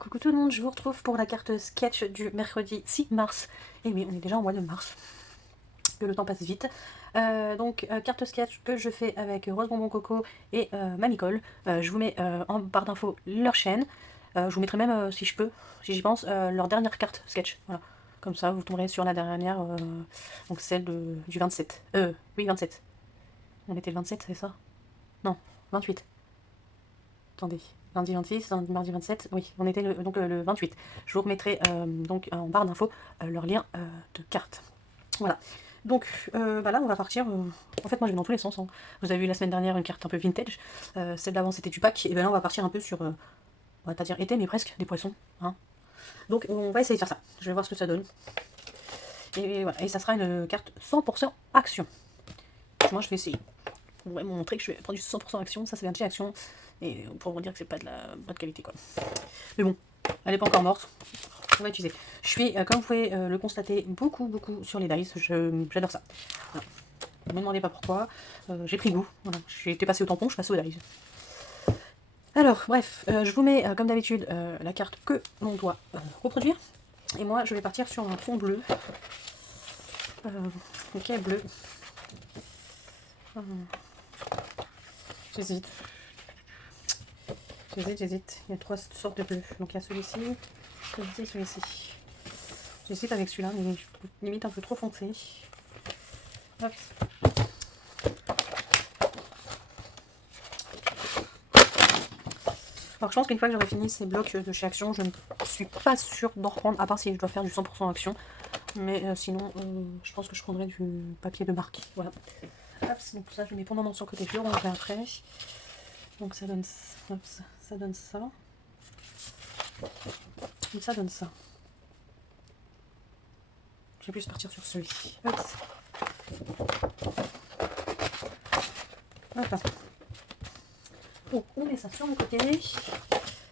Coucou tout le monde, je vous retrouve pour la carte sketch du mercredi 6 mars. Et oui, on est déjà au mois de mars, que le temps passe vite. Carte sketch que je fais avec Rose Bonbon Coco et Mamicole. Je vous mets en barre d'infos leur chaîne. Je vous mettrai même, si je peux, si j'y pense, leur dernière carte sketch. Voilà. Comme ça, vous tomberez sur la dernière, donc celle du 27. Oui, 27. On était le 27, c'est ça? Non, 28. Attendez, lundi 26, mardi 27, oui, on était le 28. Je vous remettrai donc en barre d'infos leur lien de carte. Voilà. Donc là, on va partir. En fait, moi, je vais dans tous les sens. Hein. Vous avez vu la semaine dernière une carte un peu vintage. Celle d'avant, c'était du pack. Et ben là, on va partir un peu sur, on va pas dire été, mais presque des poissons. Hein. Donc, on va essayer de faire ça. Je vais voir ce que ça donne. Et voilà. Et ça sera une carte 100% action. Moi, je vais essayer. Pour vraiment montrer que je vais prendre du 100% action. Ça, c'est un action. Et pour vous dire que c'est pas de la bonne qualité, quoi. Mais bon, elle n'est pas encore morte. On va utiliser. Je suis, comme vous pouvez le constater, beaucoup sur les dice. J'adore ça. Voilà. Ne me demandez pas pourquoi. J'ai pris goût. Voilà. J'ai été passé au tampon, je passe au dice. Alors, bref, je vous mets, comme d'habitude, la carte que l'on doit reproduire. Et moi, je vais partir sur un fond bleu. Ok, bleu. J'hésite. J'hésite. Il y a trois sortes de bleus. Donc il y a celui-ci, celui-ci et celui-ci. J'hésite avec celui-là, mais je trouve limite un peu trop foncé. Hop. Alors je pense qu'une fois que j'aurai fini ces blocs de chez Action, je ne suis pas sûre d'en reprendre, à part si je dois faire du 100% Action. Mais sinon, je pense que je prendrai du papier de marque. Voilà. Hop, donc ça, je le mets pour le moment sur le côté, je le rangerai après. Donc ça donne, hop, ça donne ça. Et ça donne ça. Je vais plus partir sur celui-ci. Hop. Hop. Donc on met ça sur le côté.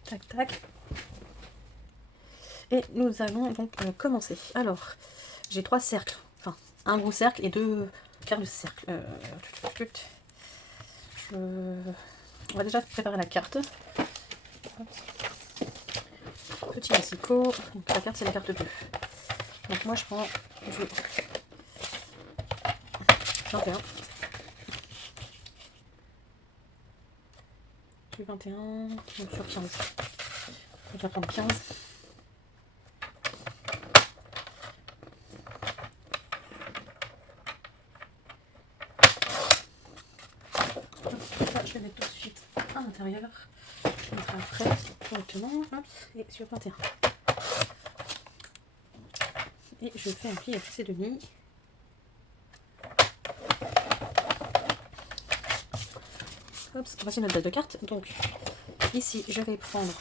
Tac tac. Et nous allons donc commencer. Alors, j'ai trois cercles. Enfin, un gros cercle et deux quarts de cercle. On va déjà préparer la carte. Petit massicot. Donc la carte, c'est la carte bleue. Donc moi, je prends du 21. Du 21. Donc sur 15. Je vais prendre 15. Ça, je vais mettre tout de suite à l'intérieur. Je mettrai après directement. Hop, et sur 21. Et je fais un pli à ces demi. Hop, voici notre base de cartes. Donc, ici, je vais prendre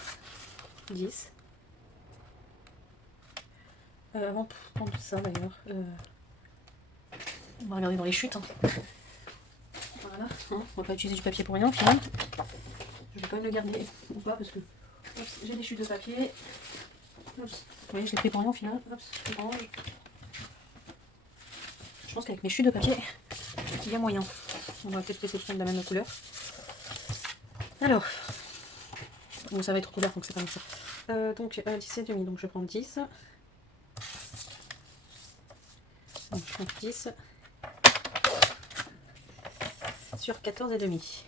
10. Avant de prendre tout ça, d'ailleurs, on va regarder dans les chutes. Hein. Voilà, hein, on va pas utiliser du papier pour rien, au final. Je vais quand même le garder, ou pas, parce que j'ai des chutes de papier. Oups. Vous voyez, je l'ai pris pour rien, au final. Hop, je range. Je pense qu'avec mes chutes de papier, il y a moyen. On va peut-être essayer de prendre la même couleur. Alors, bon, ça va être couleur, donc c'est pas comme ça. Donc, 10 et demi, donc je prends 10. Donc, je prends 10 sur 14 et demi.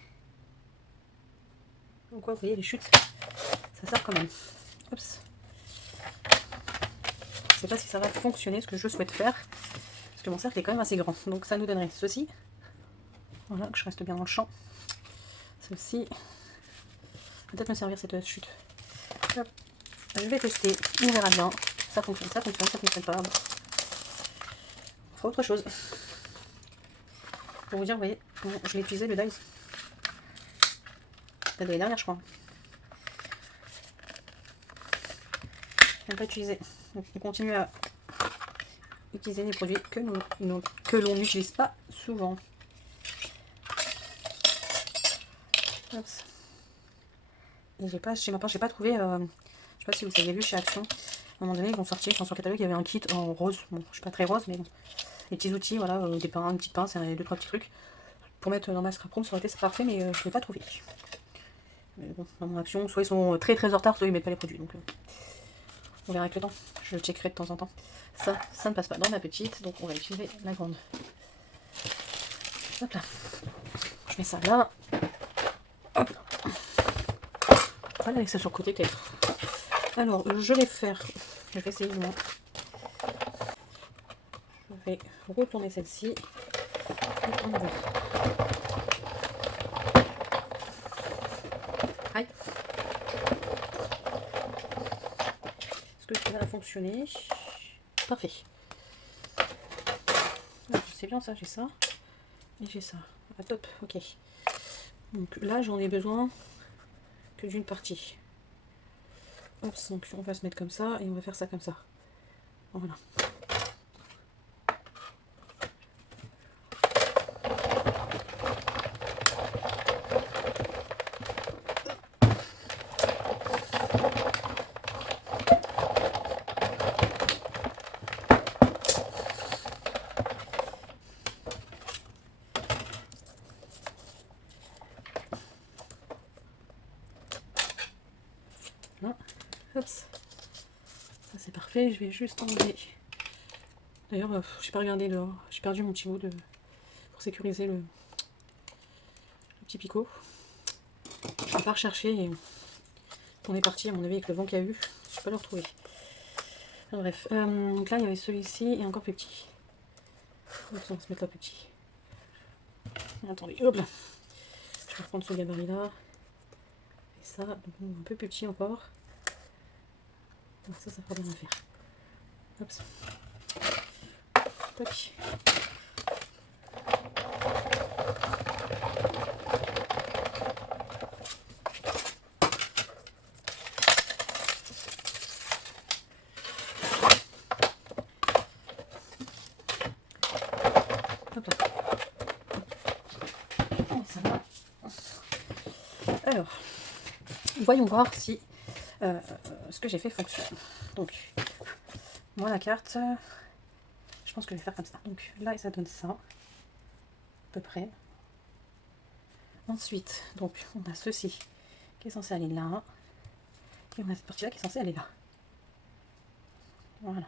Donc, vous voyez, les chutes, ça sert quand même. Oups. Je sais pas si ça va fonctionner, ce que je souhaite faire, parce que mon cercle est quand même assez grand. Donc, ça nous donnerait ceci. Voilà, que je reste bien dans le champ. Ceci. Peut-être me servir cette chute. Hop. Je vais tester, on verra bien. Ça fonctionne, ça fonctionne pas. On fera autre chose. Pour vous dire, vous voyez, je l'ai utilisé le dice. C'est l'année dernière, je crois. Je n'ai pas utilisé. Donc, on continue à utiliser des produits que l'on n'utilise pas souvent. Hop. Et j'ai pas, chez ma part, j'ai pas trouvé. Je sais pas si vous avez vu chez Action. À un moment donné, ils vont sortir. Enfin, sur le catalogue, il y avait un kit en rose. Bon, je suis pas très rose, mais bon. Les petits outils, voilà, des pains, une petite pince, et deux, trois petits trucs. Pour mettre dans ma scrap room, ça aurait été parfait, mais je l'ai pas trouvé. Mais bon, dans mon action, soit ils sont très très en retard, soit ils mettent pas les produits. Donc on verra avec le temps. Je le checkerai de temps en temps. Ça ne passe pas dans ma petite, donc on va utiliser la grande. Hop là. Je mets ça là. Hop. Voilà, avec ça sur le côté peut-être. Alors, je vais faire. Je vais essayer moi. Je vais retourner celle-ci. Aïe. Est-ce que ça va fonctionner? Parfait. C'est bien ça, j'ai ça. Et j'ai ça. Ah, top, ok. Donc là, j'en ai besoin que d'une partie. Hop, donc on va se mettre comme ça et on va faire ça comme ça. Voilà. Là. Hop. Ça c'est parfait, je vais juste enlever. D'ailleurs, j'ai pas regardé dehors, j'ai perdu mon petit bout de pour sécuriser le petit picot. Je vais pas rechercher et on est parti à mon avis avec le vent qu'il y a eu. Je vais pas le retrouver. Enfin, bref, donc là il y avait celui-ci et encore plus petit. Donc, on va se mettre là petit. Attendez, hop là. Je vais reprendre ce gabarit là. Et ça, donc, un peu petit encore. Donc ça fera bien l'affaire. Hop. Tac. Hop là. Oh, ça va. Alors, voyons voir si ce que j'ai fait fonctionne. Donc, moi la carte, je pense que je vais faire comme ça. Donc là, ça donne ça, à peu près. Ensuite, donc on a ceci qui est censé aller là, et on a cette partie-là qui est censée aller là. Voilà.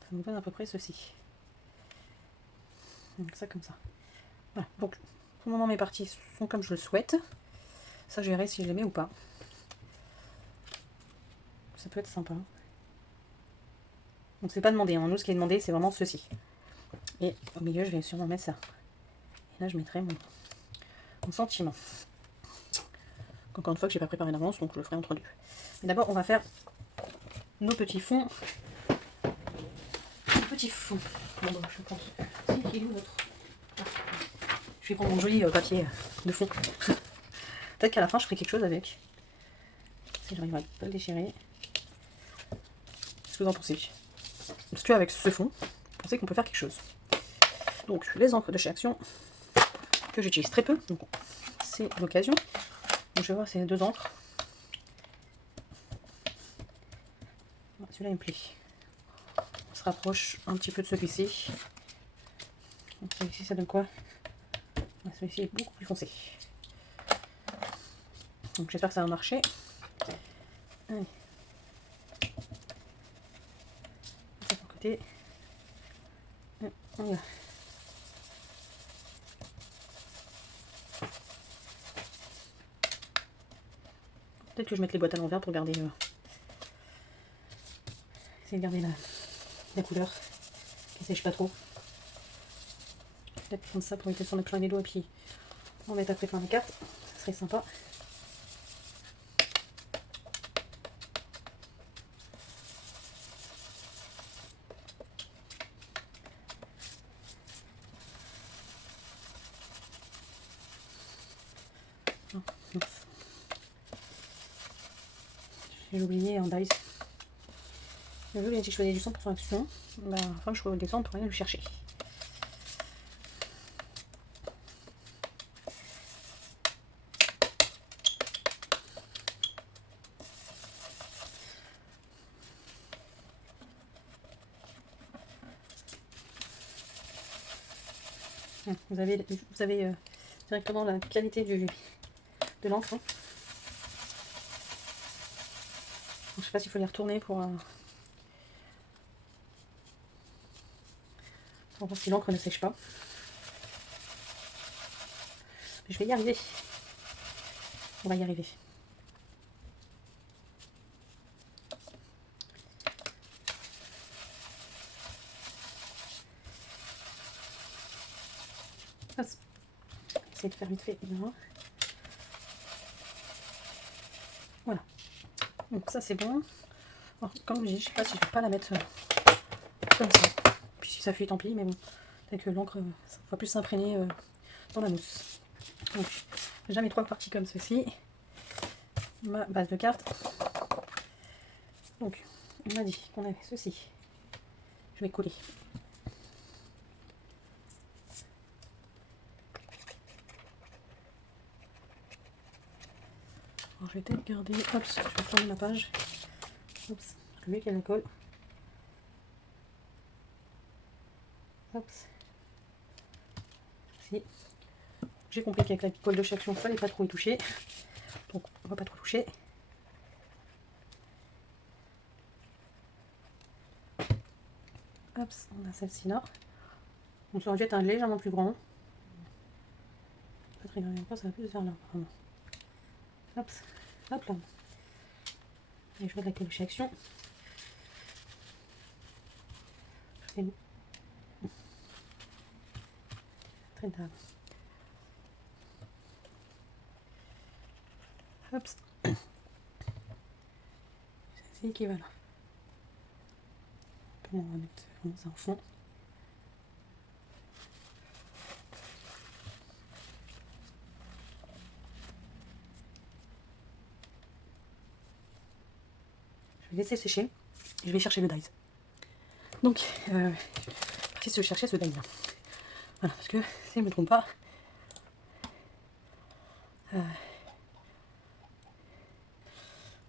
Ça nous donne à peu près ceci. Donc ça comme ça. Voilà. Donc pour le moment mes parties sont comme je le souhaite. Ça je verrai si je les mets ou pas. Ça peut être sympa. Donc c'est pas demandé, hein. Nous ce qui est demandé c'est vraiment ceci. Et au milieu je vais sûrement mettre ça. Et là je mettrai mon sentiment. Encore une fois que j'ai pas préparé d'avance, donc je le ferai entre deux. Mais d'abord on va faire nos petits fonds. Petit fond. Bon, bah, je pense. Si, il est où notre... Je vais prendre mon joli papier de fond. Peut-être qu'à la fin je ferai quelque chose avec. Si j'arrive à pas le déchirer. Qu'est-ce que vous en pensez? Est-ce qu'avec ce fond, vous pensez qu'on peut faire quelque chose? Donc les encres de chez Action, que j'utilise très peu, donc c'est l'occasion. Donc je vais voir ces deux encres. Celui-là il me plaît. On se rapproche un petit peu de celui-ci. Donc celui-ci ça donne quoi? Celui-ci est beaucoup plus foncé. Donc j'espère que ça va marcher. Allez. Ça de côté. On y va. Peut-être que je mette les boîtes à l'envers pour garder essayer de garder la couleur qui sèche pas trop. Peut-être prendre ça pour éviter de s'en mettre plein les doigts et puis en mettre après plein les cartes. Ça serait sympa. J'ai oublié un dice. J'ai oublié que je faisais du 100% action. Bah, enfin, je peux descendre pour aller le chercher. Vous avez directement la qualité de l'encre. Hein. Je sais pas s'il faut les retourner pour voir si l'encre ne sèche pas. Je vais y arriver. On va y arriver. Essayer de faire vite fait. Voilà. Donc ça c'est bon. Alors, comme je dis, je sais pas si je vais pas la mettre comme ça. Puis si ça fuit, tant pis, mais bon. Dès que l'encre va plus s'imprégner dans la mousse. Donc déjà mes 3 parties comme ceci. Ma base de cartes. Donc on m'a dit qu'on avait ceci. Je vais coller. Alors, je vais peut-être garder. Hop, je vais prendre ma page. Hop, je mets qu'elle la colle. Hop. Si. J'ai compris qu'avec la colle de section, il ne fallait pas trop y toucher. Donc on va pas trop toucher. Hop, on a celle-ci là. On se rejette un légèrement plus grand. Pas très grand, ça va plus vers là apparemment. Hop, hop là. Et je vais de la colle de section. Je fais très tard. Hop. C'est qui va là. On va mettre vraiment ça en fond. Je vais laisser sécher et je vais chercher le dies. Donc, je vais chercher ce dies là. Voilà, parce que si je ne me trompe pas,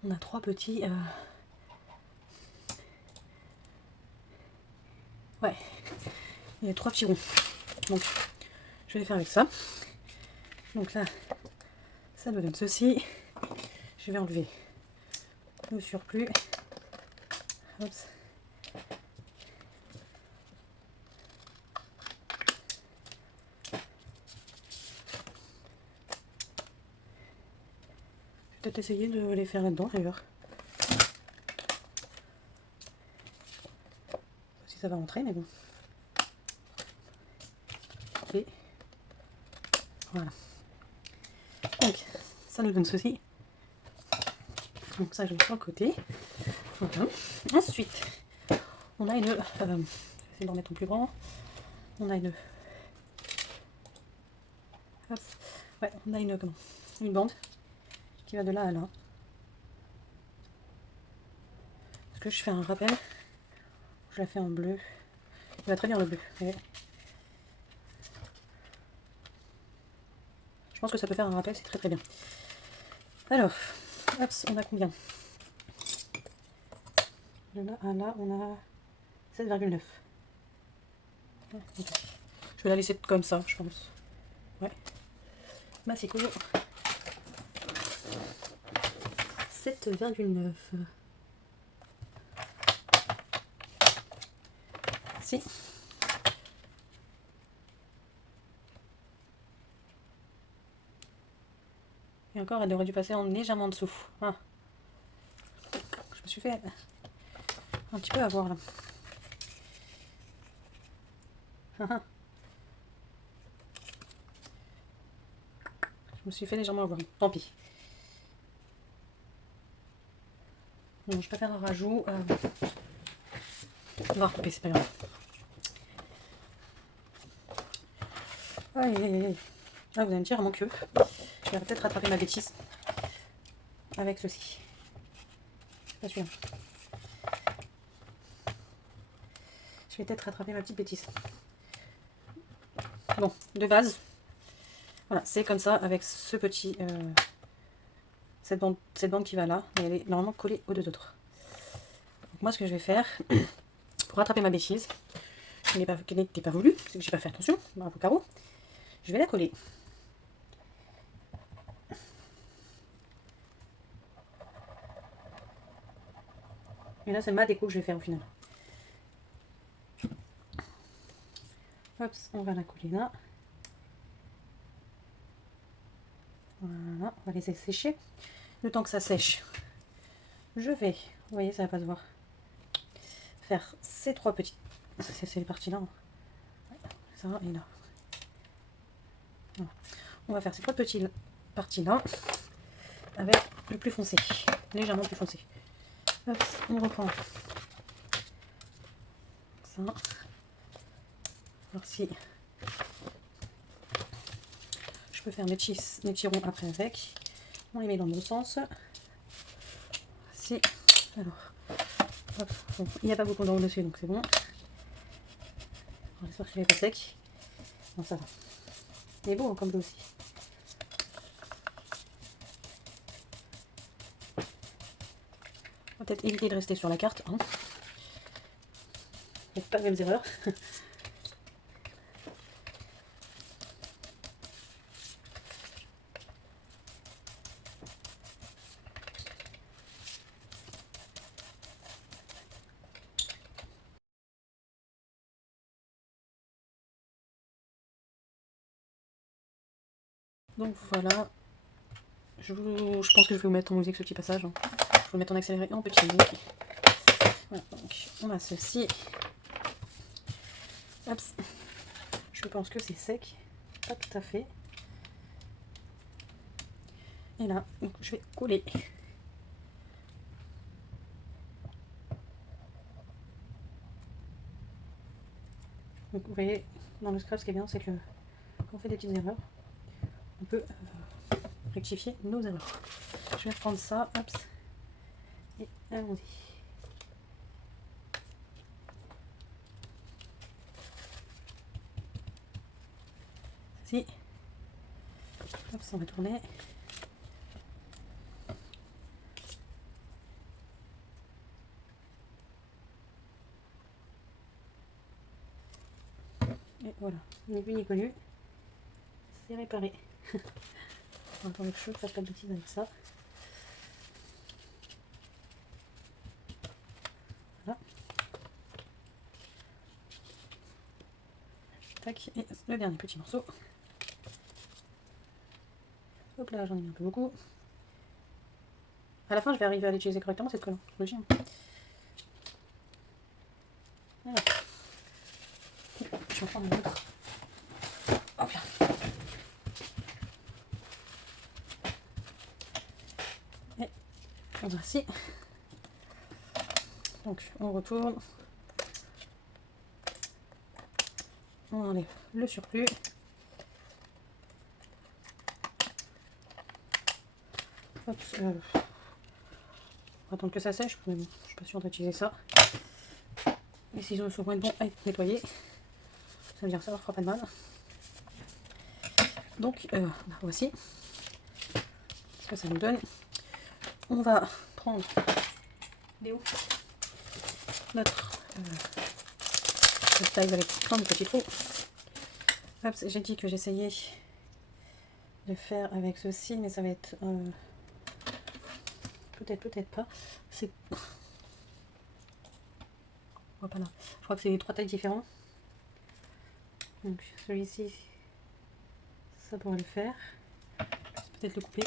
on a 3 petits. Ouais, il y a 3 petits ronds. Donc, je vais les faire avec ça. Donc là, ça me donne ceci. Je vais enlever le surplus. Hop. Je vais peut-être essayer de les faire là-dedans d'ailleurs. Si ça va rentrer, mais bon. Et voilà. Donc, ça nous donne ceci. Donc ça, je vais sur le côté. Voilà. Ensuite, on a une... j'essaie d'en mettre un plus grand. On a une... Hop. Ouais, on a une bande qui va de là à là. Est-ce que je fais un rappel? Je la fais en bleu. Il va très bien le bleu. Et je pense que ça peut faire un rappel, c'est très très bien. Alors, hop, on a combien? De là à là, on a 7,9. Je vais la laisser comme ça, je pense. Ouais. Massico. 7,9. Si. Et encore, elle aurait dû passer en légèrement en dessous. Ah. Je me suis fait un petit peu avoir là. Je me suis fait légèrement avoir. Tant pis. Bon, je peux faire un rajout. On va recouper, c'est pas grave. Aïe, aïe, aïe. Ah, vous allez me dire, mon queue. Je vais peut-être rattraper ma bêtise avec ceci. Pas sûr. Je vais peut-être rattraper ma petite bêtise. Bon, de base, voilà, c'est comme ça avec ce petit, cette bande qui va là, et elle est normalement collée aux 2 autres. Donc moi, ce que je vais faire pour rattraper ma bêtise, qui n'était pas voulu, c'est que j'ai pas fait attention, bravo carreau, je vais la coller. Et là, c'est ma déco que je vais faire au final. Hop, on va la coller là. Voilà, on va laisser sécher. Le temps que ça sèche, je vais, vous voyez, ça va pas se voir, faire ces trois petits, c'est les parties là, ça et là. Voilà. On va faire ces trois petites parties là avec le plus foncé, légèrement plus foncé. Hop, on reprend ça. Alors si je peux faire mes petits ronds après avec, on les met dans le bon sens. Si, alors, hop, bon, il n'y a pas beaucoup d'eau dessus donc c'est bon. J'espère qu'il n'est pas sec. Non, ça va. Il est beau hein, comme bleu aussi. On va peut-être éviter de rester sur la carte. Hein. Faites pas les mêmes erreurs. Donc voilà, je pense que je vais vous mettre en musique ce petit passage. Hein. Je vais vous mettre en accéléré et en petit musique. Voilà, donc on a ceci. Hop. Je pense que c'est sec, pas tout à fait. Et là, donc, je vais coller. Donc vous voyez, dans le scrap, ce qui est bien, c'est que quand on fait des petites erreurs, on peut rectifier nos erreurs. Je vais reprendre ça, hop, et allons-y. Si, hop, on va tourner. Et voilà, ni vu ni connu, c'est réparé. On va attendre que je ne fasse pas de bêtises avec ça. Voilà. Tac, et le dernier petit morceau. Hop là, j'en ai mis un peu beaucoup. À la fin, je vais arriver à l'utiliser correctement cette colle. Je vous le dis. Voilà. Je vais en prendre une autre. Hop là. Et voici. Donc, on retourne. On enlève le surplus. Hop, on va attendre que ça sèche, mais bon, je suis pas sûre d'utiliser ça. Les ciseaux sont bons à être nettoyés. Ça veut dire que ça leur fera pas de mal. Donc, voici ce que ça nous donne. On va prendre notre taille avec plein de petits trous. Hop, j'ai dit que j'essayais de faire avec ceci, mais ça va être peut-être pas. C'est pas là. Je crois que c'est 3 tailles différentes. Donc celui-ci, ça pourrait le faire. Peut-être le couper.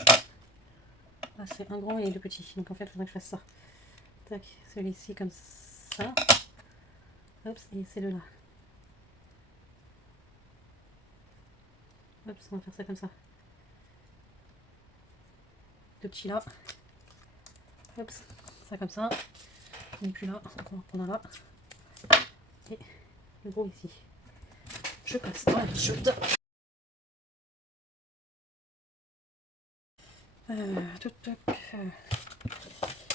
Ah, c'est un grand et le petit. Donc en fait, il faudrait que je fasse ça. Tac, celui-ci comme ça. Hop, et c'est le là. Hop, on va faire ça comme ça. Le petit là. Hop, ça comme ça. Et puis là, on va prendre un là. Et le gros ici. Je passe dans la chute.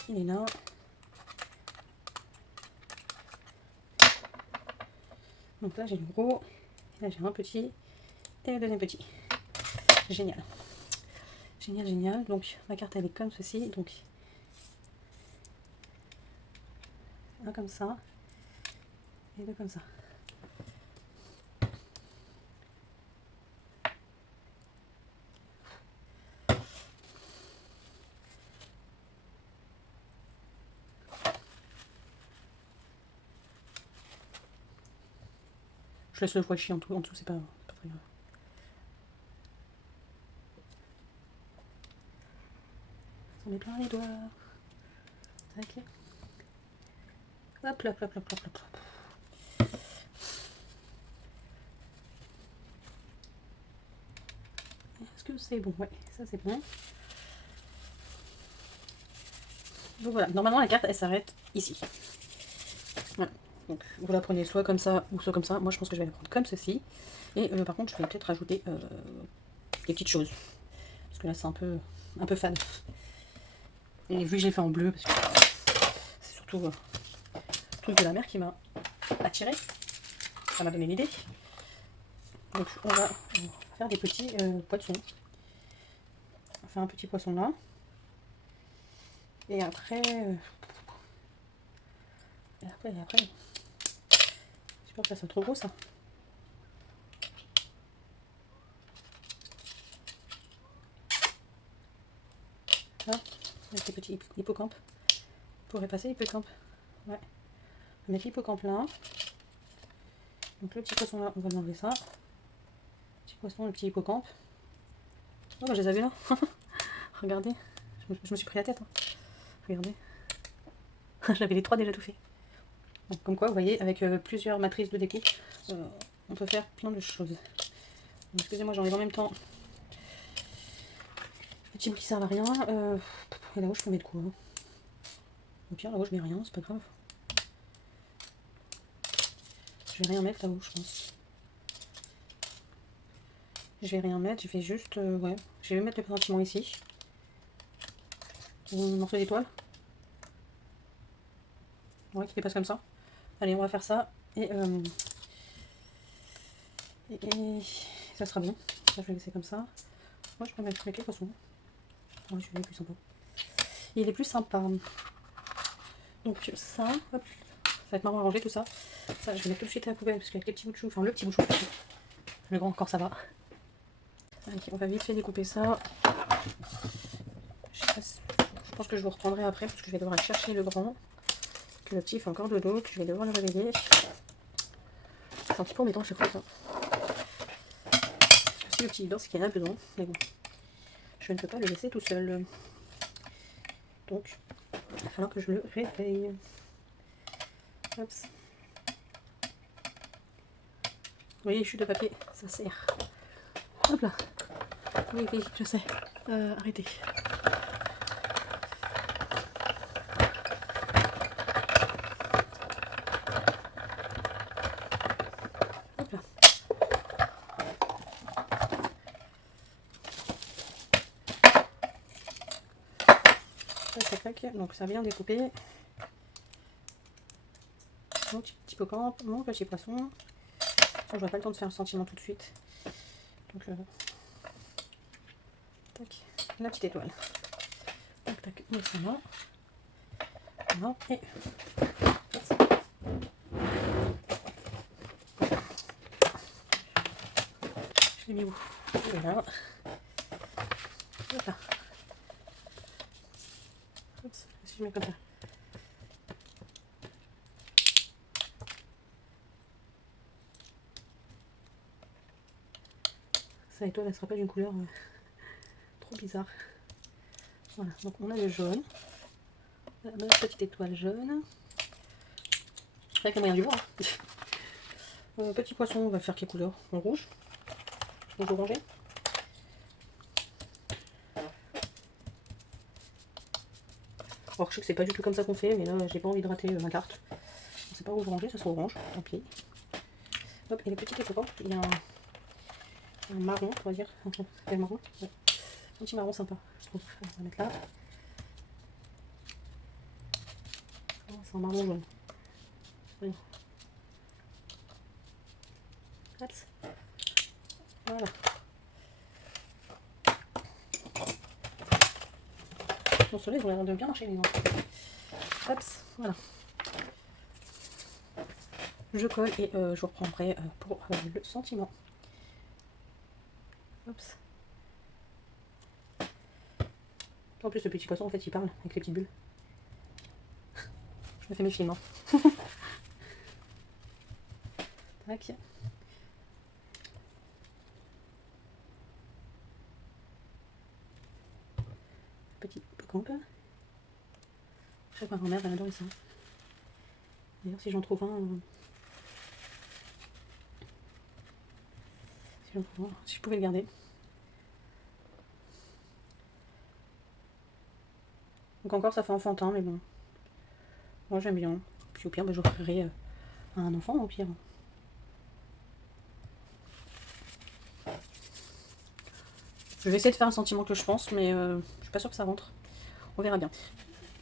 Il est là. Donc là j'ai le gros, là j'ai un petit et le deuxième petit. Génial. Génial, génial. Donc ma carte elle est comme ceci. Donc un comme ça et deux comme ça. Je laisse le washi en dessous, c'est pas très grave. On met plein les doigts. Ok. Hop, hop, hop, hop, hop, hop. Est-ce que c'est bon? Ouais, ça c'est bon. Donc voilà, normalement la carte elle s'arrête ici. Voilà. Donc vous la prenez soit comme ça ou soit comme ça. Moi je pense que je vais la prendre comme ceci. Et par contre je vais peut-être rajouter des petites choses. Parce que là c'est un peu fade. Et vu que j'ai fait en bleu, parce que c'est surtout le truc de la mer qui m'a attiré. Ça m'a donné l'idée. Donc on va faire des petits poissons. On va faire un petit poisson là. Et après... Et après... J'ai peur que ça soit trop gros ça. Là, avec les petits hippocampes. Pourrait passer hippocampe. Ouais. On va mettre l'hippocampe là. Donc le petit poisson là, on va enlever ça. Petit poisson, le petit hippocampe. Oh bah je les avais là. Regardez. Je me suis pris la tête. Hein. Regardez. J'avais les 3 déjà tout fait. Donc, comme quoi, vous voyez, avec plusieurs matrices de découpe, on peut faire plein de choses. Excusez-moi, j'enlève en même temps. Petit bout qui sert à rien. Et là-haut, je peux mettre quoi? Au pire, là-haut, je mets rien, c'est pas grave. Je vais rien mettre là-haut, je pense. Je vais rien mettre, je vais juste... ouais, je vais mettre le présentiment ici. Un morceau d'étoile. Ouais, qui dépasse comme ça. Allez, on va faire ça. Et ça sera bon. Ça, je vais laisser comme ça. Moi, je peux mettre les poissons. Ouais, je vais plus sympa. Il est plus sympa. Donc ça, hop, ça va être marrant à ranger tout ça. Ça, je vais mettre tout de suite à la poubelle parce qu'avec les petits bouchons, enfin le petit bouchon, le grand encore ça va. Allez, on va vite fait découper ça. Je pense que je vous reprendrai après parce que je vais devoir aller chercher le grand. Que le petit fait encore de dos, que je vais devoir le réveiller. C'est un petit peu embêtant à chaque fois ça. Si le petit dort, c'est qu'il y en a besoin. Mais bon, je ne peux pas le laisser tout seul. Donc, il va falloir que je le réveille. Hop. Vous voyez, les chutes de papier, ça sert. Hop là. Oui, oui, je sais. Arrêtez. Hop là. Donc ça vient découper. Mon petit hippocampe, mon petit poisson. Je n'aurai pas le temps de faire un sentiment tout de suite. Donc tac, la petite étoile. Tac, tac, on ça là. Voilà, et je l'ai mis où? Voilà. Hop là. Oups, si je mets comme ça. Sa étoile, elle se rappelle d'une couleur trop bizarre. Voilà, donc on a le jaune. La petite étoile jaune. Avec les moyens du bord. Hein. Petit poisson, on va faire quelle couleur? En rouge. Rouge orangé. Alors je sais que c'est pas du tout comme ça qu'on fait, mais là j'ai pas envie de rater ma carte. C'est pas rouge orangé, ça sera orange, tant pis. Hop, et les petits hippocampe, il y a un marron, on va dire. C'est le marron. Ouais. Un petit marron sympa, je trouve. On va mettre là. Oh, c'est un marron jaune. Oui. Hop. Voilà. Bon, ceux-là, ils ont l'air de bien marcher, les gants. Hop, voilà. Je colle et je vous reprendrai pour le sentiment. Oups. En plus, le petit poisson, en fait, il parle avec les petites bulles. Je me fais mes films. Hein. Tac. trompe. Je sais que ma grand-mère elle adore ça. D'ailleurs si j'en trouve un... si je pouvais le garder. Donc encore ça fait enfantin mais bon. Moi j'aime bien. Puis au pire j'offrirai à un enfant au pire. Je vais essayer de faire un sentiment que je pense mais je suis pas sûre que ça rentre. On verra bien.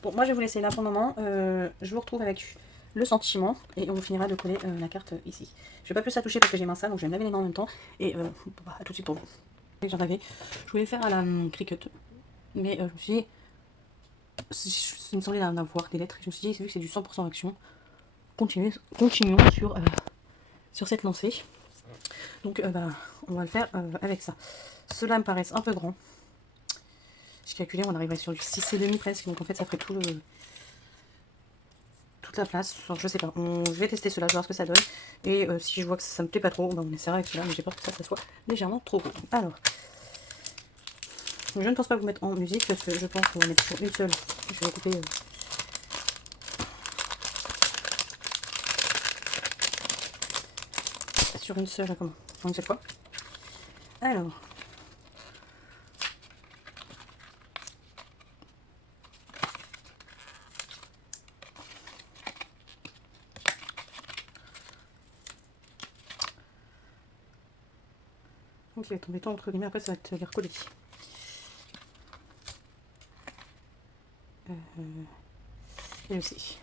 Bon moi je vais vous laisser là pour le moment. Je vous retrouve avec le sentiment et on finira de coller la carte ici. Je vais pas plus la toucher parce que j'ai main sale donc je vais me laver les mains en même temps. Et à tout de suite pour vous. J'en avais. Je voulais faire à la Cricut. Mais je me suis dit, il me semblait en avoir des lettres. Je me suis dit, vu que c'est du 100% action, continuons sur cette lancée. Donc on va le faire avec ça. Ceux-là me paraissent un peu grands. J'ai calculé, on arriverait sur du 6,5 presque. Donc en fait, ça ferait toute la place. Alors, je sais pas. Je vais tester cela, je vais voir ce que ça donne. Et si je vois que ça me plaît pas trop, on essaiera avec cela. Mais j'ai peur que ça soit légèrement trop gros. Alors. Je ne pense pas vous mettre en musique parce que je pense qu'on va mettre sur une seule. Je vais couper. Sur une seule, comment? En une seule fois. Alors. Donc il va être embêtant entre guillemets, après ça va être les recoller. Et aussi.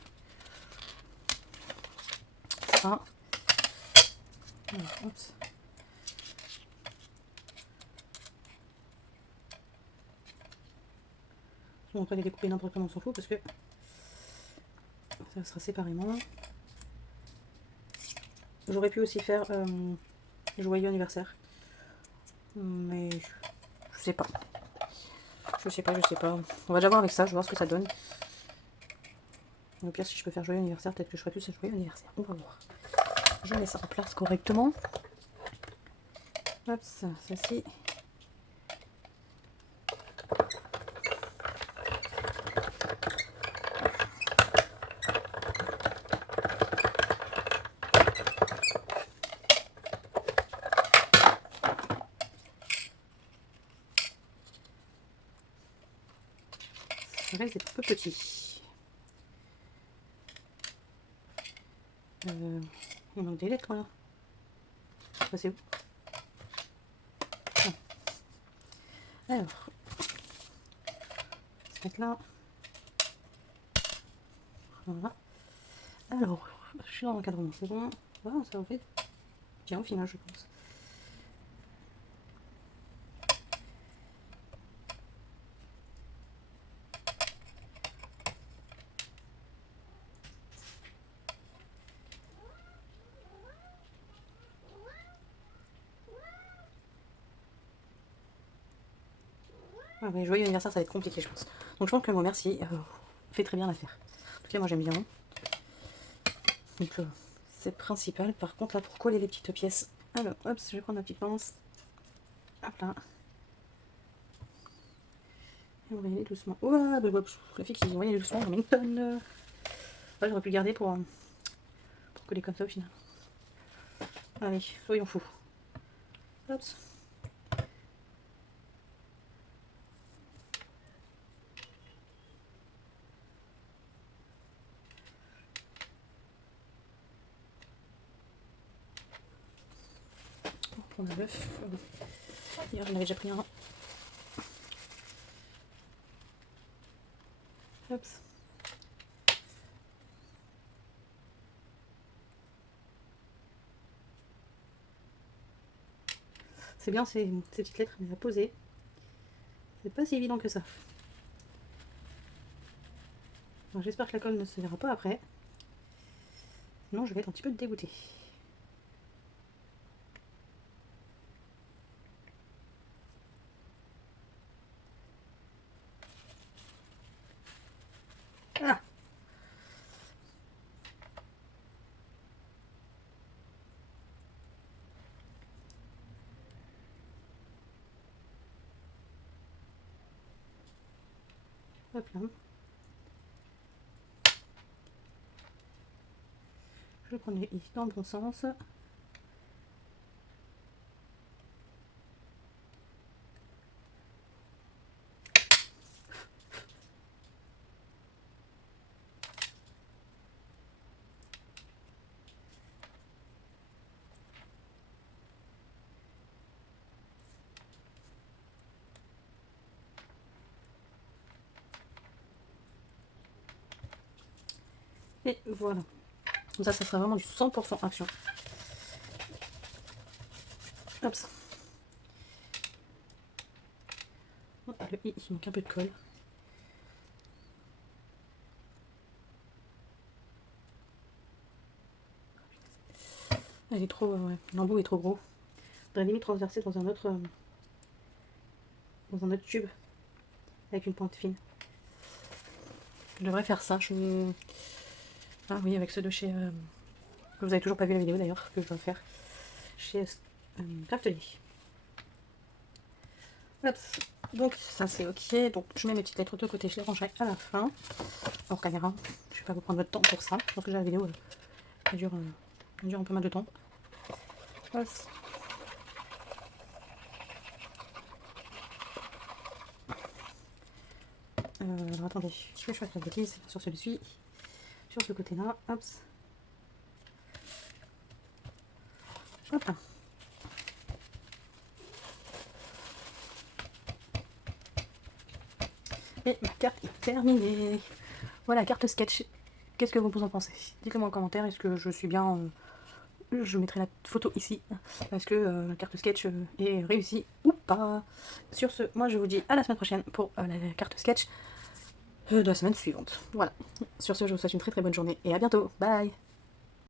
Ça. Alors, oups. On va les découper n'importe comment, on s'en fout parce que ça sera séparément. J'aurais pu aussi faire joyeux anniversaire. Mais je sais pas. Je sais pas. On va déjà voir avec ça, je vais voir ce que ça donne. Au pire, si je peux faire joyeux anniversaire, peut-être que je ferai plus joyeux anniversaire. On va voir. Je mets ça en place correctement. Hop, ça, ceci. Ça reste des peu petits. Il manque des lettres là. Ça c'est où? Ah. Alors, on va se mettre là. Voilà. Alors, je suis dans l'encadrement, c'est bon. Voilà, ça en fait bien au final, je pense. Ah, mais joyeux anniversaire, ça va être compliqué, je pense. Donc je pense que le mot merci fait très bien l'affaire. En tout cas, moi j'aime bien. Donc c'est principal. Par contre, là, pour coller les petites pièces. Alors, hop, je vais prendre ma petite pince. Hop là. Et on va y aller doucement. Oh, la fille qui va y aller doucement, j'en mets une tonne. Ouais, j'aurais pu le garder pour coller comme ça au final. Allez, soyons fous. Hop. On reprend un bœuf. Hier, j'en avais déjà pris un. Hop. C'est bien ces petites lettres, mais à poser, c'est pas si évident que ça. J'espère que la colle ne se verra pas après. Sinon, je vais être un petit peu dégoûtée. Ah! Hop là. Je prends ici dans le bon sens. Et voilà. Ça sera vraiment du 100% action. Hop. Le i, il manque un peu de colle. Elle est trop, ouais. L'embout est trop gros. On devrait limite transverser dans un autre tube avec une pointe fine. Je devrais faire ça. Ah oui, avec ceux de chez. Vous avez toujours pas vu la vidéo d'ailleurs que je dois faire chez Craftly. Hop. Donc ça c'est ok. Donc je mets mes petites lettres de côté. Je les rangerai à la fin hors caméra. Je vais pas vous prendre votre temps pour ça. Je pense que la vidéo elle dure un peu mal de temps. Hop. Alors attendez, je vais choisir la bêtise sur celui-ci, sur ce côté-là, hop. Hop là. Et ma carte est terminée. Voilà, carte sketch. Qu'est-ce que vous en pensez? Dites-le moi en commentaire, est-ce que je suis bien... je mettrai la photo ici. Est-ce que la carte sketch est réussie ou pas? Sur ce, moi je vous dis à la semaine prochaine pour la carte sketch de la semaine suivante. Voilà. Sur ce, je vous souhaite une très très bonne journée et à bientôt. Bye!